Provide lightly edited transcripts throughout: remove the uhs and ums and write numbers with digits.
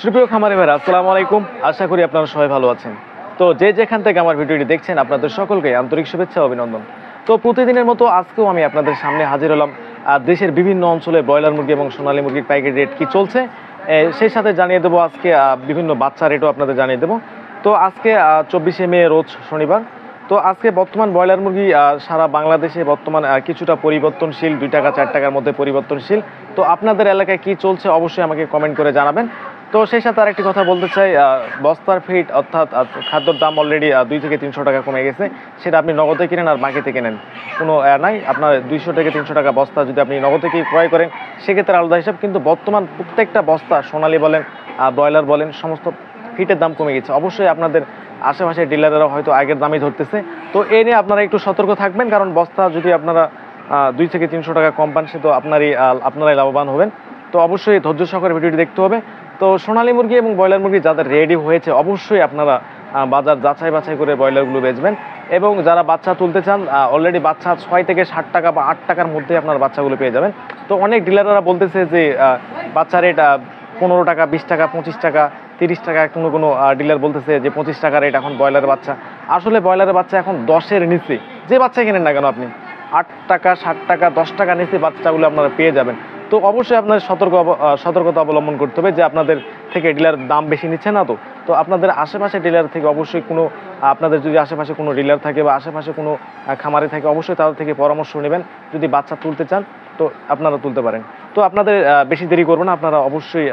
সুপ্রিয় খামারি ভাইরা আসসালামু আলাইকুম। আশা করি আপনারা সবাই ভালো আছেন। তো যে যেখান থেকে আমার ভিডিওটি দেখছেন আপনাদের সকলকে আন্তরিক শুভেচ্ছা ও অভিনন্দন। তো প্রতিদিনের মতো আজকেও আমি আপনাদের সামনে হাজির হলাম। দেশের বিভিন্ন অঞ্চলে ব্রয়লার মুরগি এবং সোনালী মুরগির পাইকারি রেট কী চলছে সেই সাথে জানিয়ে দেবো আজকে বিভিন্ন বাচ্চা রেটও আপনাদের জানিয়ে দেবো। তো আজকে 24শে মে রোজ শনিবার। তো আজকে বর্তমান ব্রয়লার মুরগি সারা বাংলাদেশে বর্তমান কিছুটা পরিবর্তনশীল, 2 টাকা 4 টাকার মধ্যে পরিবর্তনশীল। তো আপনাদের এলাকায় কি চলছে অবশ্যই আমাকে কমেন্ট করে জানাবেন। তো সেই সাথে আরেকটি কথা বলতে চাই, বস্তার ফিট অর্থাৎ খাদ্যর দাম অলরেডি 2 থেকে 300 টাকা কমে গেছে। সেটা আপনি নগদে কিনেন আর বাকিতে কেনেন কোনো নাই, আপনার 200 থেকে 300 টাকা বস্তা যদি আপনি নগদে কি ক্রয় করেন সেক্ষেত্রে আলাদা হিসাব। কিন্তু বর্তমান প্রত্যেকটা বস্তা সোনালী বলেন ব্রয়লার বলেন সমস্ত ফিটের দাম কমে গেছে। অবশ্যই আপনাদের আশেপাশে ডিলারেরা হয়তো আগের দামই ধরতেছে। তো এই নিয়ে আপনারা একটু সতর্ক থাকবেন, কারণ বস্তা যদি আপনারা 2 থেকে 300 টাকা কম পান সে তো আপনারাই লাভবান হবেন। তো অবশ্যই ধৈর্য সহকারে ভিডিওটি দেখতে হবে। তো সোনালী মুরগি এবং ব্রয়লার মুরগি যাদের রেডি হয়েছে অবশ্যই আপনারা বাজার যাচাই বাছাই করে ব্রয়লারগুলো বেচবেন। এবং যারা বাচ্চা তুলতে চান অলরেডি বাচ্চা 6 থেকে 60 টাকা বা 8 টাকার মধ্যে আপনার বাচ্চাগুলো পেয়ে যাবেন। তো অনেক ডিলাররা বলতেছে যে বাচ্চা রেট 15 টাকা, 20 টাকা, 25 টাকা, 30 টাকা, কোনো কোনো ডিলার বলতেছে যে 25 টাকা রেট এখন ব্রয়লারের বাচ্চা। আসলে ব্রয়লারের বাচ্চা এখন 10-এর নিচে যে বাচ্চা কেনেন না কেন আপনি 8 টাকা, 60 টাকা, 10 টাকা নিচে বাচ্চাগুলো আপনারা পেয়ে যাবেন। তো অবশ্যই আপনাদের সতর্কতা অবলম্বন করতে হবে যে আপনাদের থেকে ডিলার দাম বেশি নিচ্ছে না। তো আপনাদের আশেপাশে ডিলার থেকে অবশ্যই কোনো আপনাদের যদি আশেপাশে কোনো ডিলার থাকে বা আশেপাশে কোনো খামারে থাকে অবশ্যই তাদের থেকে পরামর্শ নেবেন। যদি বাচ্চা তুলতে চান তো আপনারা তুলতে পারেন। তো আপনাদের বেশি দেরি করবো না, আপনারা অবশ্যই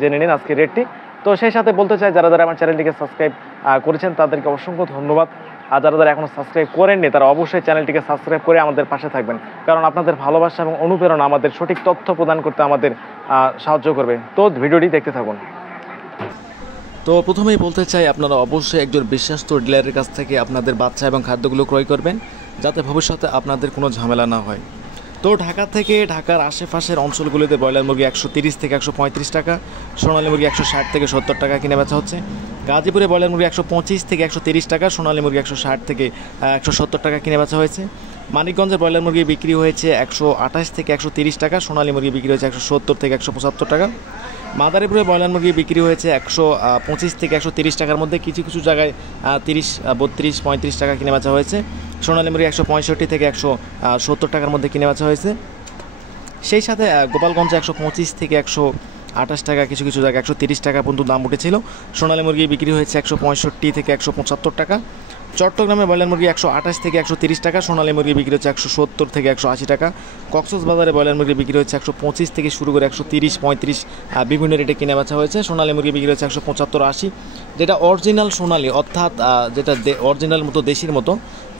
জেনে নিন আজকে রেটটি। তো সেই সাথে বলতে চাই যারা যারা আমার চ্যানেলটিকে সাবস্ক্রাইব করেছেন তাদেরকে অসংখ্য ধন্যবাদ। আর যারা যারা এখনও সাবস্ক্রাইব করেননি তারা অবশ্যই চ্যানেলটিকে সাবস্ক্রাইব করে আমাদের পাশে থাকবেন, কারণ আপনাদের ভালোবাসা এবং অনুপ্রেরণা আমাদের সঠিক তথ্য প্রদান করতে আমাদের সাহায্য করবে। তো ভিডিওটি দেখতে থাকুন। তো প্রথমেই বলতে চাই আপনারা অবশ্যই একজন বিশ্বস্ত ডিলারের কাছ থেকে আপনাদের বাচ্চা এবং খাদ্যগুলো ক্রয় করবেন, যাতে ভবিষ্যতে আপনাদের কোনো ঝামেলা না হয়। তো ঢাকা থেকে ঢাকার আশেপাশের অঞ্চলগুলিতে ব্রয়লার মুরগি 130 থেকে 135 টাকা, সোনালী মুরগি 160 থেকে 70 টাকা কিনে বেচা হচ্ছে। গাজীপুরে ব্রয়লার মুরগি 125 থেকে 130 টাকা, সোনালী মুরগি 160 থেকে 170 টাকা কিনে বেচা হয়েছে। মানিকগঞ্জের ব্রয়লার মুরগি বিক্রি হয়েছে 128 থেকে 130 টাকা, সোনালী মুরগি বিক্রি হয়েছে 170 থেকে 175 টাকা। মাদারীপুরে ব্রয়লার মুরগি বিক্রি হয়েছে 125 থেকে 130 টাকার মধ্যে, কিছু কিছু জায়গায় 30, 32, 35 টাকা কিনে বেচা হয়েছে। সোনালী মুরগি 165 থেকে 170 টাকার মধ্যে কিনে বেচা হয়েছে। সেই সাথে গোপালগঞ্জে 125 থেকে 128 টাকা, কিছু কিছু জায়গায় 130 টাকা পর্যন্ত দাম উঠেছিল। সোনালী মুরগি বিক্রি হয়েছে 165 থেকে 175 টাকা। চট্টগ্রামে ব্রয়লার মুরগি 128 থেকে 130 টাকা, সোনালী মুরগি বিক্রি হচ্ছে 170 থেকে 180 টাকা। কক্সবাজারে ব্রয়লার মুরগি বিক্রি হচ্ছে 125 থেকে শুরু করে 130, 35 বিভিন্ন রেটে কিনে বেচা হয়েছে। সোনালী মুরগি বিক্রি হচ্ছে 175, 80, যেটা অরিজিনাল সোনালী অর্থাৎ যেটা অরিজিনাল মতো দেশির মতো,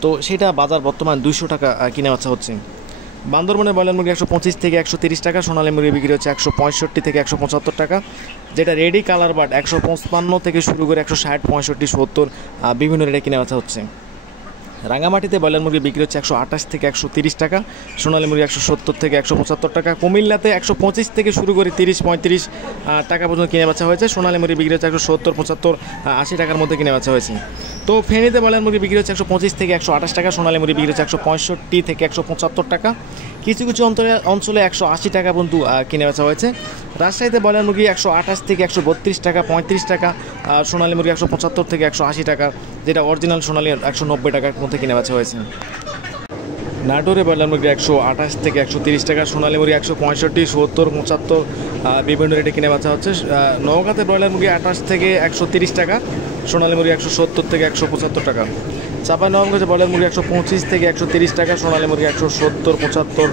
তো সেটা বাজার বর্তমান 200 টাকা কিনে বেচা হচ্ছে। বান্দরবনে ব্রয়লার মুরগি 125 থেকে 130 টাকা, সোনালী মুরগি বিক্রি হচ্ছে 165 থেকে 175 টাকা, যেটা রেডি কালার বাট 155 থেকে শুরু করে 160, 65, 70 বিভিন্ন রেটে কিনে বেচা হচ্ছে। রাঙামাটিতে ব্রয়লার মুরগি বিক্রি হচ্ছে 128 থেকে 130 টাকা, সোনালী মুরগি 170 থেকে 175 টাকা। কুমিল্লাতে 125 থেকে শুরু করে 30, 35 টাকা পর্যন্ত কিনে বেচা হয়েছে। সোনালী মুরগি বিক্রি হচ্ছে 170, 75, 80 টাকার মধ্যে কিনে বেচা হয়েছে। তো ফেনীতে ব্রয়লার মুরগি বিক্রি হচ্ছে 125 থেকে 128 টাকা, সোনালী মুরগি বিক্রি হচ্ছে 165 থেকে 175 টাকা। কিছু কিছু অঞ্চলে 180 টাকা পর্যন্ত কিনে বেচা হয়েছে। রাজশাহীতে ব্রয়লার মুরগি 128 থেকে 132 টাকা, 35 টাকা, সোনালী মুরগি 175 থেকে 180 টাকা, যেটা অরিজিনাল সোনালী 190 টাকার মধ্যে কিনে বেচা হয়েছে। নাটোরে ব্রয়লার মুরগি 128 থেকে 130 টাকা, সোনালী মুরগি 165, 70, 75 বিভিন্ন রেটে কিনে বেচা হচ্ছে। নওগাঁতে ব্রয়লার মুরগি 28 থেকে 130 টাকা, সোনালী মুরগি 170 থেকে 175 টাকা। চাঁপাইনবাবগঞ্জে ব্রয়লার মুরগি 125 থেকে 130 টাকা, সোনালী মুরগি 170, 75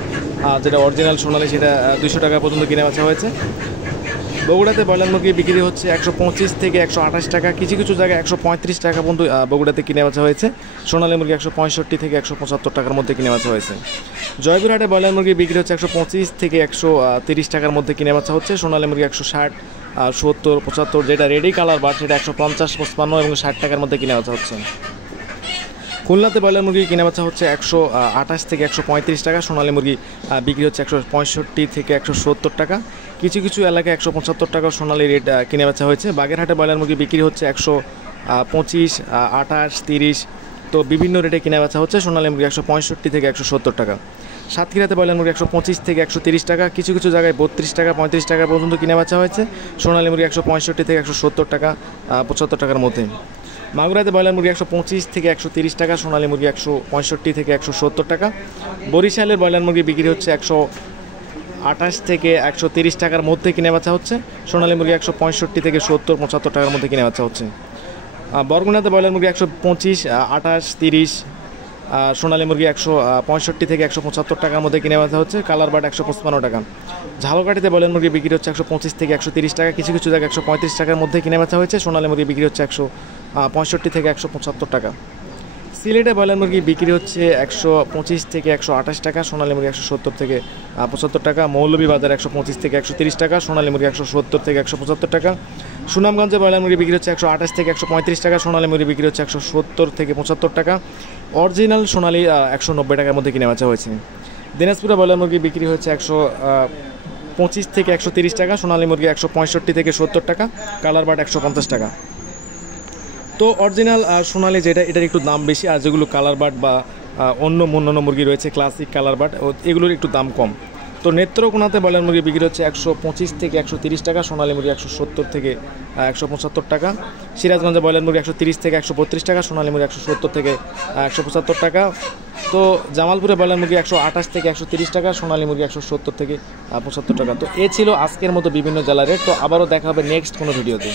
যেটা অরিজিনাল সোনালী সেটা 200 টাকা পর্যন্ত কিনে বেচা হয়েছে। বগুড়াতে ব্রয়লার মুরগি বিক্রি হচ্ছে 125 থেকে 128 টাকা, কিছু কিছু জায়গায় 135 টাকা পর্যন্ত বগুড়াতে কিনে বেচা হয়েছে। সোনালী মুরগি 165 থেকে 175 টাকার মধ্যে কিনে বেচা হয়েছে। জয়পুরহাটে ব্রয়লার মুরগি বিক্রি হচ্ছে 125 থেকে 130 টাকার মধ্যে কিনে বেচা হচ্ছে। সোনালী মুরগি 160, 70, 75 যেটা রেডি কালার বাট সেটা 150, 55 এবং 60 টাকার মধ্যে কিনে বেচা হচ্ছে। খুলনাতে ব্রয়লার মুরগি কিনে বেচা হচ্ছে 128 থেকে 135 টাকা, সোনালী মুরগি বিক্রি হচ্ছে 165 থেকে 170 টাকা। কিছু কিছু এলাকায় 175 টাকা সোনালী রেট কিনে বেচা হয়েছে। বাগেরহাটে ব্রয়লার মুরগি বিক্রি হচ্ছে 125, 28, 30, তো বিভিন্ন রেটে কিনে বেচা হচ্ছে। সোনালী মুরগি 165 থেকে 170 টাকা। সাতক্ষীরাতে ব্রয়লার মুরগি 125 থেকে 130 টাকা, কিছু কিছু জায়গায় 32 টাকা 35 টাকা পর্যন্ত কিনে বেচা হয়েছে। সোনালী মুরগি 165 থেকে 170 টাকা 75 টাকার মধ্যে। মাগুরাতে ব্রয়লার মুরগি 125 থেকে 130 টাকা, সোনালী মুরগি 165 থেকে 170 টাকা। বরিশালের ব্রয়লার মুরগি বিক্রি হচ্ছে 128 থেকে 130 টাকার মধ্যে কিনে বেচা হচ্ছে। সোনালী মুরগি 165 থেকে 70-75 টাকার মধ্যে কিনে বেচা হচ্ছে। বরগুনাতে ব্রয়লার মুরগি 125, 28, 30, সোনালী মুরগি 165 থেকে 175 টাকার মধ্যে কিনে বেচা হচ্ছে। কালার বাট 155 টাকা। ঝালকাঠিতে ব্রয়লার মুরগি বিক্রি হচ্ছে 125 থেকে 130 টাকা, কিছু কিছু জায়গায় 135 টাকার মধ্যে কিনে বেচা হয়েছে। সোনালী মুরগি বিক্রি হচ্ছে 165 থেকে 175 টাকা। সিলেটে ব্রয়লার মুরগি বিক্রি হচ্ছে 125 থেকে 128 টাকা, সোনালী মুরগি 170 থেকে 75 টাকা। মৌলভীবাজার 125 থেকে 130 টাকা, সোনালী মুরগি 170 থেকে 175 টাকা। সুনামগঞ্জে ব্রয়লার মুরগি বিক্রি হচ্ছে 128 থেকে 135 টাকা, সোনালী মুরগি বিক্রি হচ্ছে 170 থেকে 75 টাকা। অরিজিনাল সোনালী 190 টাকার মধ্যে কিনে বেচা হয়েছে। দিনাজপুরে ব্রয়লার মুরগি বিক্রি হচ্ছে 125 থেকে 130 টাকা, সোনালী মুরগি 165 থেকে 70 টাকা, কালার বাট 150 টাকা। তো অরিজিনাল সোনালী যেটা, এটার একটু দাম বেশি, আর যেগুলো কালার বাট বা অন্য মুরগি রয়েছে ক্লাসিক কালার বাট, এগুলোর একটু দাম কম। তো নেত্রকোনাতে ব্রয়লার মুরগি বিক্রি হচ্ছে 125 থেকে 130 টাকা, সোনালী মুরগি 170 থেকে 175 টাকা। সিরাজগঞ্জে ব্রয়লার মুরগি 130 থেকে 132 টাকা, সোনালী মুরগি 170 থেকে 175 টাকা। তো জামালপুরে ব্রয়লার মুরগি 128 থেকে 130 টাকা, সোনালী মুরগি 170 থেকে 75 টাকা। তো এ ছিল আজকের মতো বিভিন্ন জেলার রেট। তো আবারও দেখা হবে নেক্সট কোনো ভিডিওতে।